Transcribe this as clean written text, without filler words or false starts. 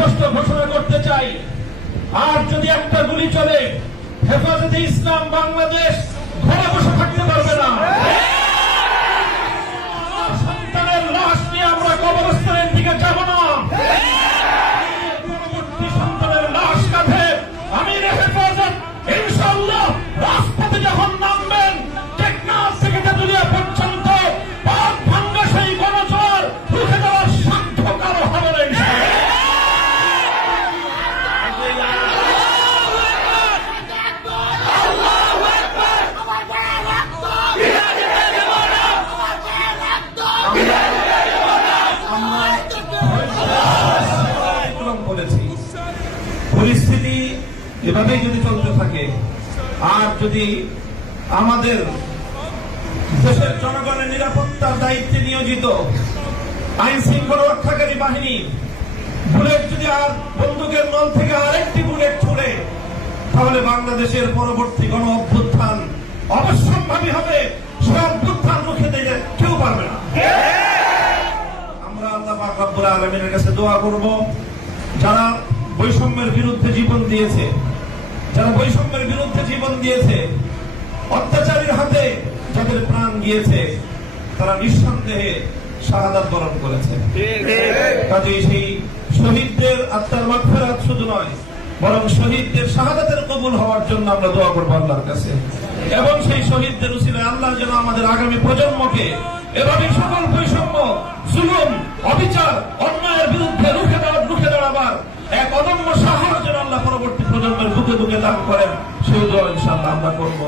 স্পষ্ট ঘোষণা করতে চাই, আর যদি একটা গুলি চলে, হেফাজতে ইসলাম বাংলাদেশ ঘরে বসে থাকতে পারবে না। সন্তানের লাশ নিয়ে আমরা কবরস্থানের দিকে যাব না। পরবর্তী সন্তানের লাশ কাঁধে আমির হেফাজত ইনশাআল্লাহ রাজপথে যখন নামবেন, টেকনাফ থেকে তেতুলিয়া পর্যন্ত পাক ভাঙ্গা সেই গণজোয়ার রুখে দেওয়ার সাধ্য কারো হবে না। পরিস্থিতি এভাবেই যদি চলতে থাকে, আর যদি আমাদের দেশের জনগণের নিরাপত্তার দায়িত্বে নিয়োজিত আইন শৃঙ্খলা রক্ষাকারী বাহিনী বুলেট যদি আর বন্দুকের নল থেকে আরেকটি বুলেট ছুড়ে, তাহলে বাংলাদেশের পরবর্তী গণ অভ্যুত্থান অবশ্যম্ভাবী হবে। সে অভ্যুত্থান রুখে দিতে কেউ পারবে না। আমরা আল্লাহ পাক রব্বুল আলামিনের কাছে দোয়া করব, যারা বৈষম্যের বিরুদ্ধে জীবন দিয়েছে, যারা বৈষম্যের বিরুদ্ধে জীবন দিয়েছে, অত্যাচারীর হাতে যাদের প্রাণ গিয়েছে, তারা নিঃসন্দেহে শাহাদাত বরণ করেছে। কাজেই সেই শহীদদের আত্মার মাগফিরাত শুধু নয়, বরং শহীদদের শাহাদাতের কবুল হওয়ার জন্য আমরা দোয়া করবো আল্লাহর কাছে। এবং সেই শহীদদের উসিলায় আল্লাহ যেন আমাদের আগামী প্রজন্মকে এভাবে সকল বৈষম্য, জুলুম, অবিচার, অন্যায়ের বিরুদ্ধে রুখে দাঁড়াবার এক অদম্য সাহস যেন আল্লাহ পরবর্তী প্রজন্মের বুকে বুকে দান করেন, সেই দোয়া ইনশাআল্লাহ আমরা করবো।